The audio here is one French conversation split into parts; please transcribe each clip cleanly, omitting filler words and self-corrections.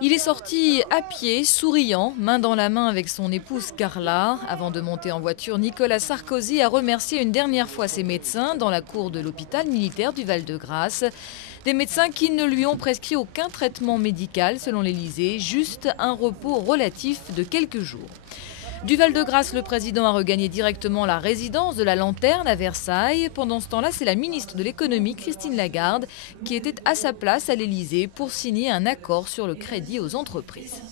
Il est sorti à pied, souriant, main dans la main avec son épouse Carla. Avant de monter en voiture, Nicolas Sarkozy a remercié une dernière fois ses médecins dans la cour de l'hôpital militaire du Val-de-Grâce. Des médecins qui ne lui ont prescrit aucun traitement médical, selon l'Élysée, juste un repos relatif de quelques jours. Du Val-de-Grâce, le président a regagné directement la résidence de la Lanterne à Versailles. Pendant ce temps-là, c'est la ministre de l'économie, Christine Lagarde, qui était à sa place à l'Élysée pour signer un accord sur le crédit aux entreprises.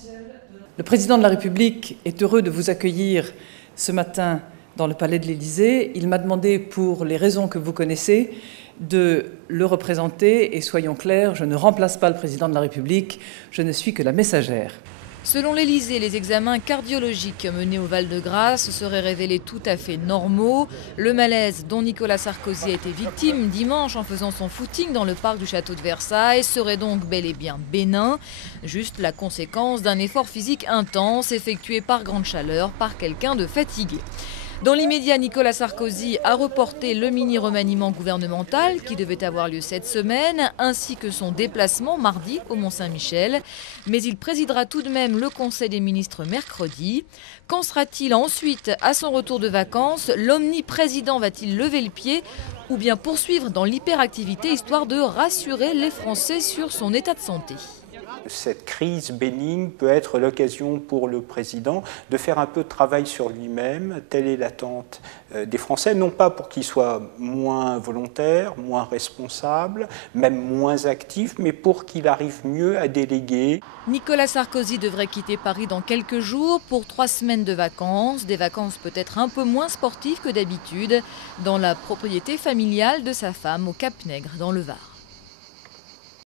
Le président de la République est heureux de vous accueillir ce matin dans le palais de l'Élysée. Il m'a demandé, pour les raisons que vous connaissez, de le représenter. Et soyons clairs, je ne remplace pas le président de la République, je ne suis que la messagère. Selon l'Élysée, les examens cardiologiques menés au Val-de-Grâce seraient révélés tout à fait normaux. Le malaise dont Nicolas Sarkozy a été victime dimanche en faisant son footing dans le parc du château de Versailles serait donc bel et bien bénin, juste la conséquence d'un effort physique intense effectué par grande chaleur par quelqu'un de fatigué. Dans l'immédiat, Nicolas Sarkozy a reporté le mini-remaniement gouvernemental qui devait avoir lieu cette semaine, ainsi que son déplacement mardi au Mont-Saint-Michel. Mais il présidera tout de même le Conseil des ministres mercredi. Qu'en sera-t-il ensuite à son retour de vacances? L'omniprésident va-t-il lever le pied ou bien poursuivre dans l'hyperactivité histoire de rassurer les Français sur son état de santé? Cette crise bénigne peut être l'occasion pour le président de faire un peu de travail sur lui-même. Telle est l'attente des Français, non pas pour qu'il soit moins volontaire, moins responsable, même moins actif, mais pour qu'il arrive mieux à déléguer. Nicolas Sarkozy devrait quitter Paris dans quelques jours pour 3 semaines de vacances. Des vacances peut-être un peu moins sportives que d'habitude, dans la propriété familiale de sa femme au Cap-Nègre, dans le Var.